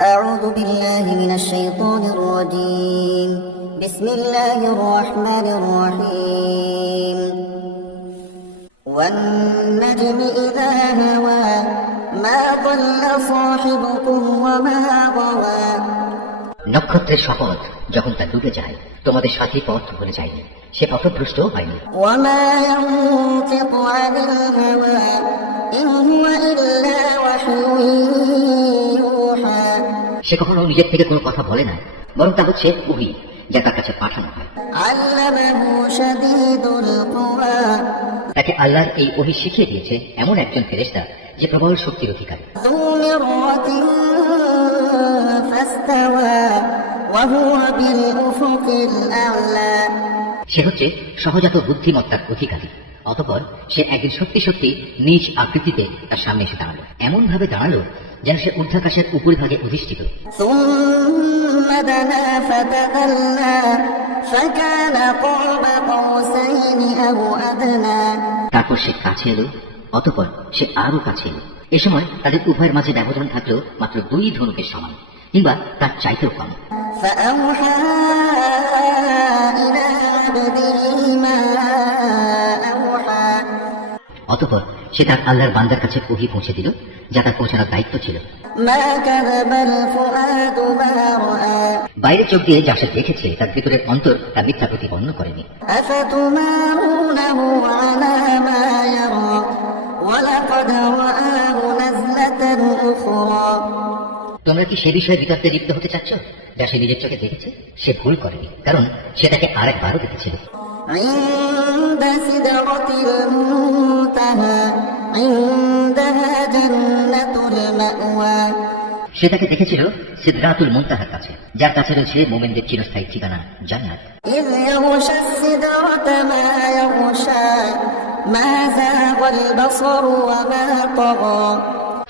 أعوذ بالله من الشيطان الرجيم بسم الله الرحمن الرحيم والنجم إذا هوى ما ضل صاحبكم وما غوى নক্ষত্রের শপথ যখন তা ডুবে যায় তোমাদের সাথী পথ ভুলে যায়নি সে পথভ্রষ্টও হয়নি وما ينطق عن الهوى إن هو إلا وحي يوحى সে কখনো নিজের থেকে কোনো কথা বলে না বরং তা হচ্ছে ওহি যা তার কাছে পাঠানো হয়। তাকে আল্লাহর এই ওহি শিখিয়ে দিয়েছে এমন একজন ফেরেস্তা যে প্রবল শক্তির অধিকারী। সে হচ্ছে সহজাত বুদ্ধিমত্তার অধিকারী অতপর সে একদিন সত্যি সত্যি নিজ আকৃতিতে তার সামনে এসে দাঁড়াল। এমন ভাবে দাঁড়াল যেন সে ঊর্ধ্বাকাশের উপরি ভাগে অধিষ্ঠিত তারপর সে কাছে এলো অতপর সে আরও কাছে এলো। এ সময় তাদের উভয়ের মাঝে ব্যবধান থাকল মাত্র দুই ধনুকের সমান কিংবা তার চাইতেও কম। অতপর সে তার আল্লাহর বান্দার কাছে কহি পৌঁছে দিল যা তার পৌঁছানোর দায়িত্ব ছিল ما كذب الفؤاد ما رأى বাইরে চোখ দিয়ে যা সে দেখেছে তার ভিতরের অন্তর তা মিথ্যা প্রতিপন্ন করেনি أفتمارونه على ما يرى ولقد رآه نزلة أخرى তোমরা কি সে বিষয়ে বিতর্কে লিপ্ত হতে চাচ্ছ যা সে নিজের চোখে দেখেছে সে ভুল করেনি কারণ সে তাকে আরেকবারও দেখেছিল عند سدرة المنتهى عندها جنة المأوى সে তাকে দেখেছিল সিদ্ধাতুল মুনতাহার কাছে যার কাছে রয়েছে মোমেনদের চিরস্থায়ী ঠিকানা জান্নাত।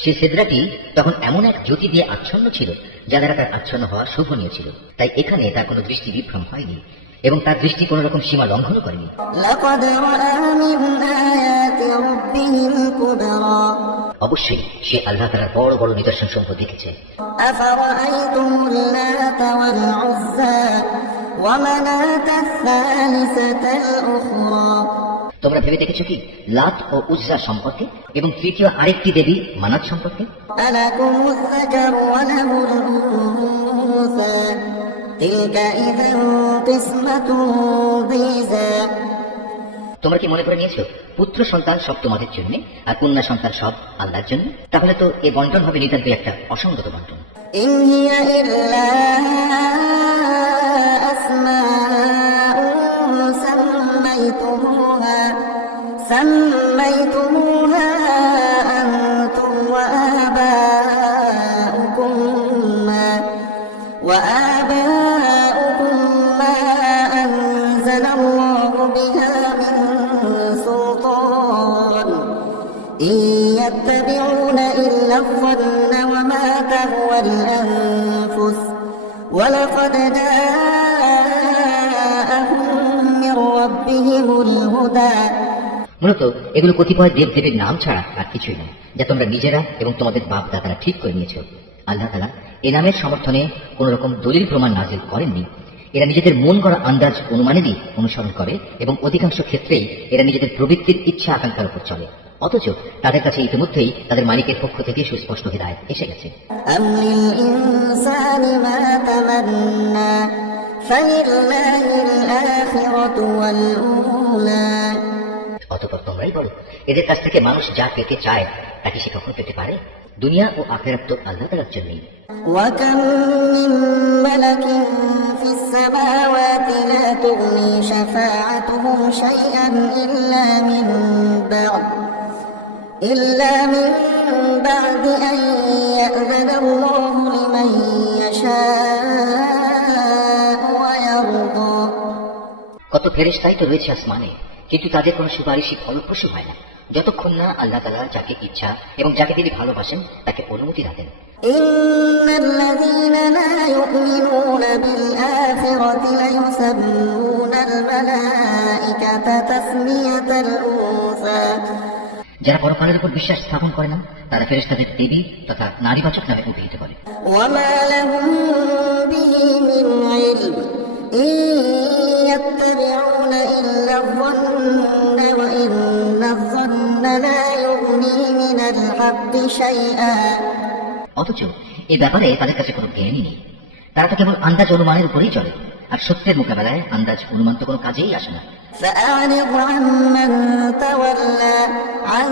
সে সেদ্রাটি তখন এমন এক জ্যোতি দিয়ে আচ্ছন্ন ছিল যা দ্বারা তার আচ্ছন্ন হওয়া শোভনীয় ছিল। তাই এখানে তার কোনো দৃষ্টি বিভ্রম হয়নি এবং তার দৃষ্টি কোন রকম সীমা লঙ্ঘন করেনি। لقد رأى من آيات ربه الكبرى অবশ্যই সে আল্লাহ তালার বড় বড় নিদর্শন সমূহ দেখেছে أفرأيتم اللات والعزى ومناة الثالثة الأخرى তোমরা ভেবে দেখেছো কি লাত ও উজ্জা সম্পর্কে এবং তৃতীয় আরেকটি দেবী মানাত সম্পর্কে ألكم الذكر وله الأنثى تلك إذا قسمة ضيزى তোমরা কি মনে করে নিয়েছো পুত্র সন্তান সব তোমাদের জন্য আর কন্যা সন্তান সব আল্লাহর জন্য তাহলে তো এই বন্টন হবে নিতান্ত একটা অসঙ্গত বন্টন إن هي إلا أسماء سميتموها سميتموها أنتم وآباؤكم ما وآباؤكم ما أنزل الله بها الظن وما تهوى الأنفس ولقد جاءهم من ربهم الهدى মূলত এগুলো কতিপয় দেব দেবীর নাম ছাড়া আর কিছুই নয় যা তোমরা নিজেরা এবং তোমাদের বাপ দাদারা ঠিক করে নিয়েছ আল্লাহ তালা এ নামের সমর্থনে কোন রকম দলিল প্রমাণ নাজিল করেননি এরা নিজেদের মন করা আন্দাজ অনুমানেরই অনুসরণ করে এবং অধিকাংশ ক্ষেত্রেই এরা নিজেদের প্রবৃত্তির ইচ্ছা আকাঙ্ক্ষার উপর চলে অথচ তাদের কাছে ইতিমধ্যেই তাদের মালিকের পক্ষ থেকে সুস্পষ্ট হৃদায়ত এসে গেছে أم للإنسان ما تمنى فلله الآخرة والأولى অতপর তোমরাই বলো এদের কাছ থেকে মানুষ যা পেতে চায় তা কি সে কখনো পেতে পারে দুনিয়া ও আখেরাত তো আল্লাহ তালার জন্যই وكم من ملك في السماوات لا تغني شفاعتهم شيئا إلا من بعد إلا من بعد أن يأذن الله لمن يشاء ويرضى কত ফেরেশতাই তো রয়েছে আসমানে কিন্তু তাদের কোনো সুপারিশই ফলপ্রসূ হয় না যতক্ষণ না আল্লাহ তালা যাকে ইচ্ছা এবং যাকে তিনি ভালোবাসেন তাকে অনুমতি না দেন إن যারা পরকালের উপর বিশ্বাস স্থাপন করে না তারা ফেরেস্তাদের দেবী তথা নারীবাচক নামে অভিহিত করে। অথচ এ ব্যাপারে তাদের কাছে কোনো জ্ঞানই নেই। তারা তো কেবল আন্দাজ অনুমানের উপরেই চলে আর সত্যের মোকাবেলায় আন্দাজ অনুমান তো কোনো কাজেই আসে না। فأعرض عمن تولى عن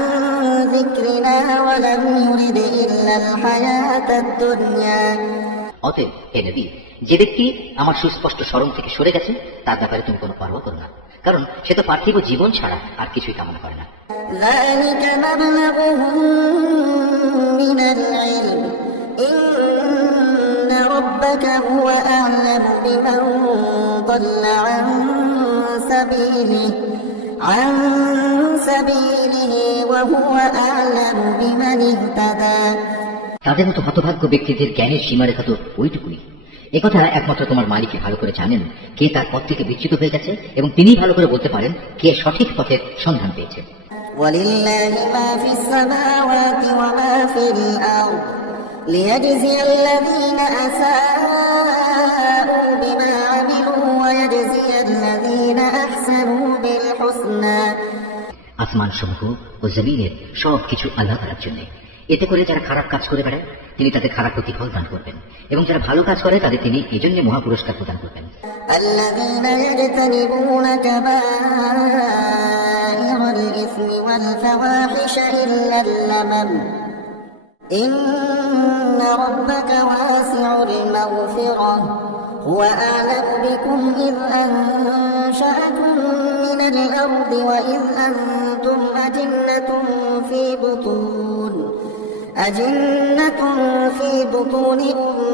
ذكرنا ولم يرد إلا الحياة الدنيا অতএব হে নবী যে ব্যক্তি আমার সুস্পষ্ট স্মরণ থেকে সরে গেছে তার ব্যাপারে তুমি কোনো পরোয়া করো না কারণ সে তো পার্থিব জীবন ছাড়া আর কিছুই কামনা করে না ذلك مبلغهم من العلم إن ربك هو أعلم بمن ضل عن سبيله عن سبيله وهو أعلم بمن اهتدى তাদের মতো হতভাগ্য ব্যক্তিদের জ্ঞানের সীমারেখা তো ওইটুকুই একথা একমাত্র তোমার মালিক ভালো করে জানেন কে তার পথ থেকে বিচ্যুত হয়ে গেছে এবং তিনিই ভালো করে বলতে পারেন কে সঠিক পথের সন্ধান পেয়েছে ولله ما في السماوات وما في الأرض ليجزي الذين أساءوا আসমান সমূহ ও জমিনের সব কিছু আল্লাহ তালার জন্য এতে করে যারা খারাপ কাজ করে বেড়ায় তিনি তাদের খারাপ প্রতিফল দান করবেন এবং যারা ভালো কাজ করে তাদের তিনি এই জন্য মহা পুরস্কার প্রদান করবেন الذين يجتنبون كبائر الإثم والفواحش إلا اللمم إن ربك واسع المغفرة هو أعلم بكم إذ أنشأكم من الأرض وإذ أنتم أجنة في بطون أجنة في بطون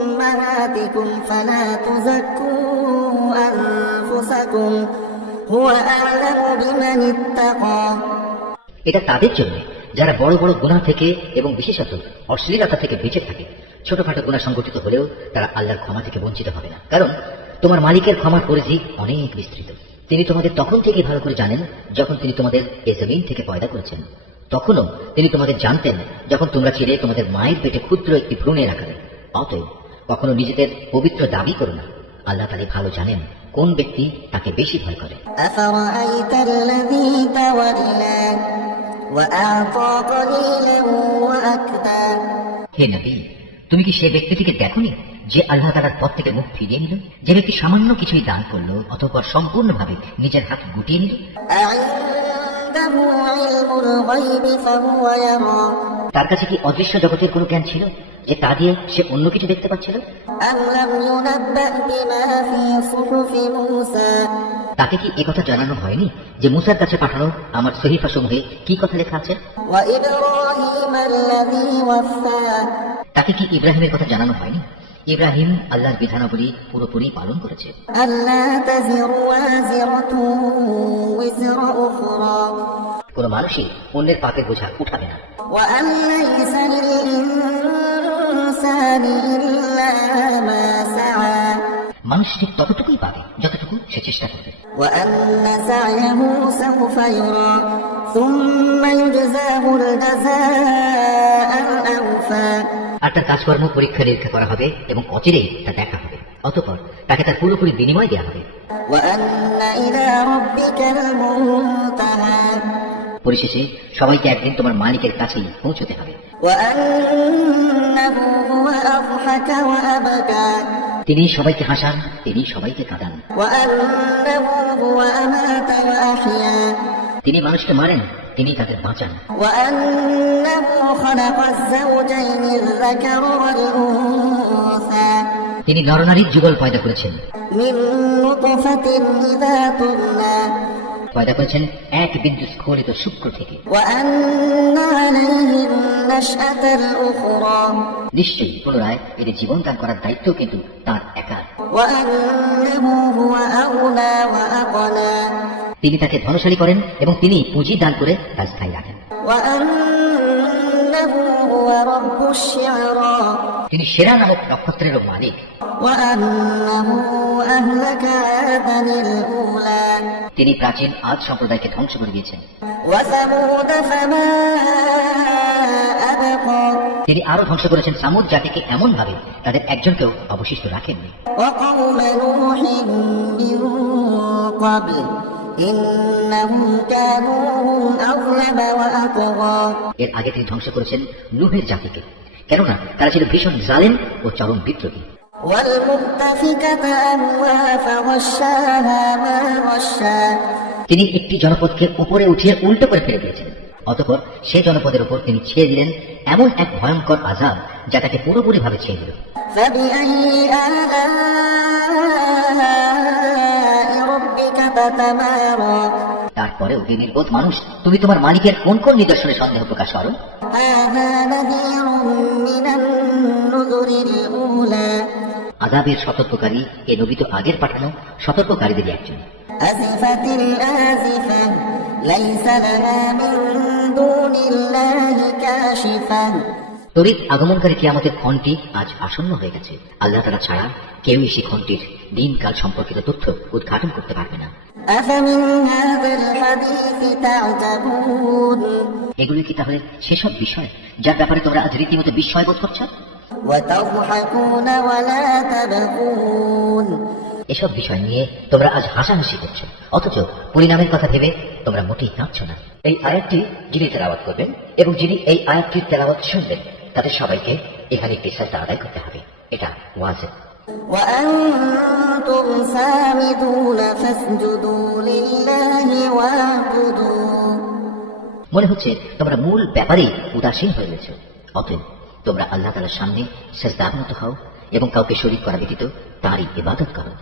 أمهاتكم فلا تزكوا أنفسكم هو أعلم بمن اتقى এটা তাদের জন্য যারা বড় বড় গুণা থেকে এবং বিশেষত অশ্লীলতা থেকে বেঁচে থাকে ছোটখাটো গুণা সংগঠিত হলেও তারা আল্লাহর ক্ষমা থেকে বঞ্চিত হবে না কারণ তোমার মালিকের ক্ষমার পরিধি অনেক বিস্তৃত তিনি তোমাদের তখন থেকে ভালো করে জানেন যখন তিনি তোমাদের এ জমিন থেকে পয়দা করেছেন। তখনও তিনি তোমাদের জানতেন যখন তোমরা ছিলে তোমাদের মায়ের পেটে ক্ষুদ্র একটি ভ্রূণের আকারে। অতএব কখনো নিজেদের পবিত্র দাবি করো না। আল্লাহ তালে ভালো জানেন কোন ব্যক্তি তাকে বেশি ভয় করে। হে নবী তুমি কি সে ব্যক্তিটিকে দেখনি যে আল্লাহ তালার পথ থেকে মুখ ফিরিয়ে নিল যে ব্যক্তি সামান্য কিছুই দান করল অথবা সম্পূর্ণভাবে নিজের হাত গুটিয়ে নিল? তার কাছে কি অদৃশ্য জগতের কোনো জ্ঞান ছিল যে তা দিয়ে সে অন্য কিছু দেখতে পাচ্ছিল? তাকে কি একথা জানানো হয়নি যে মুসার কাছে পাঠানো আমার সহিফা সমূহে কি কথা লেখা আছে? তাকে কি ইব্রাহিমের কথা জানানো হয়নি ইব্রাহিম আল্লাহর বিধানাবলী পুরোপুরি পালন করেছে ألا تزر وازرة وزر أخرى কোনো মানুষই অন্যের পাপের বোঝা উঠাবে না وأن ليس للإنسان إلا ما سعى মানুষ ঠিক ততটুকুই পাবে যতটুকু সে চেষ্টা করবে وأن سعيه سوف يرى ثم يجزاه الجزاء الأوفى তার কাজকর্ম পরীক্ষা নিরীক্ষা করা হবে এবং অচিরেই তা দেখা হবে। অতপর তাকে তার পুরোপুরি বিনিময় দেওয়া হবে। পরিশেষে সবাইকে একদিন তোমার মালিকের কাছেই পৌঁছতে হবে। তিনি সবাইকে হাসান, তিনি সবাইকে কাঁদান। তিনি মানুষকে মারেন তিনি তাদের বাঁচান। তিনি নরনারীর যুগল পয়দা করেছেন। পয়দা করেছেন এক বিদ্যুৎ স্খলিত শুক্র থেকে। নিশ্চয়ই পুনরায় এটি জীবন দান করার দায়িত্ব কিন্তু তার একার। তিনি তাকে ধনশালী করেন এবং তিনি পুঁজি দান করে তা স্থায়ী রাখেন। তিনি সেরা নামক নক্ষত্রেরও মালিক। তিনি প্রাচীন আজ সম্প্রদায়কে ধ্বংস করে দিয়েছেন। তিনি আরও ধ্বংস করেছেন সামুদ জাতিকে এমন ভাবে তাদের একজনকেও অবশিষ্ট রাখেননি। এর আগে তিনি ধ্বংস করেছেন নুহের জাতিকে। কেননা তারা ছিল ভীষণ জালেম ও চরম বিদ্রোহী। তিনি একটি জনপদকে উপরে উঠিয়ে উল্টো করে ফেলে দিয়েছেন। অতপর সে জনপদের উপর তিনি ছেড়ে দিলেন এমন এক ভয়ঙ্কর আজাব যা তাকে পুরোপুরি ভাবে ছেড়ে দিল তারপরেও হে নির্বোধ মানুষ, তুমি তোমার মালিকের কোন কোন নিদর্শনে সন্দেহ প্রকাশ করো? আজাবের সতর্ককারী এ নবী তো আগের পাঠানো সতর্ককারীদেরই একজন। লাইসা লানা মিন দুনিল্লাহি কাশিফা তড়িৎ আগমনকারী আমাদের ক্ষণটি আজ আসন্ন হয়ে গেছে। আল্লাহ তারা ছাড়া কেউই সেই ক্ষণটির দিনকাল সম্পর্কিত তথ্য উদ্ঘাটন করতে পারবে না। এগুলি কি তাহলে সেসব বিষয় যার ব্যাপারে তোমরা আজ রীতিমতো বিস্ময় বোধ করছ এসব বিষয় নিয়ে তোমরা আজ হাসাহাসি করছ। অথচ পরিণামের কথা ভেবে তোমরা মোটেই কাঁদছ না। এই আয়াতটি যিনি তেলাওয়াত করবেন এবং যিনি এই আয়াতটির তেলাওয়াত শুনবেন তাদের সবাইকে এখানে একটি সাজদা আদায় করতে হবে এটা ওয়াজে وأنتم سامدون فاسجدوا لله واعبدوا মনে হচ্ছে তোমরা মূল ব্যাপারেই উদাসীন হয়ে গেছো অতএব তোমরা আল্লাহ তালার সামনে সেজদাবনত হও এবং কাউকে শরীক করা ব্যতীত তারই ইবাদত করো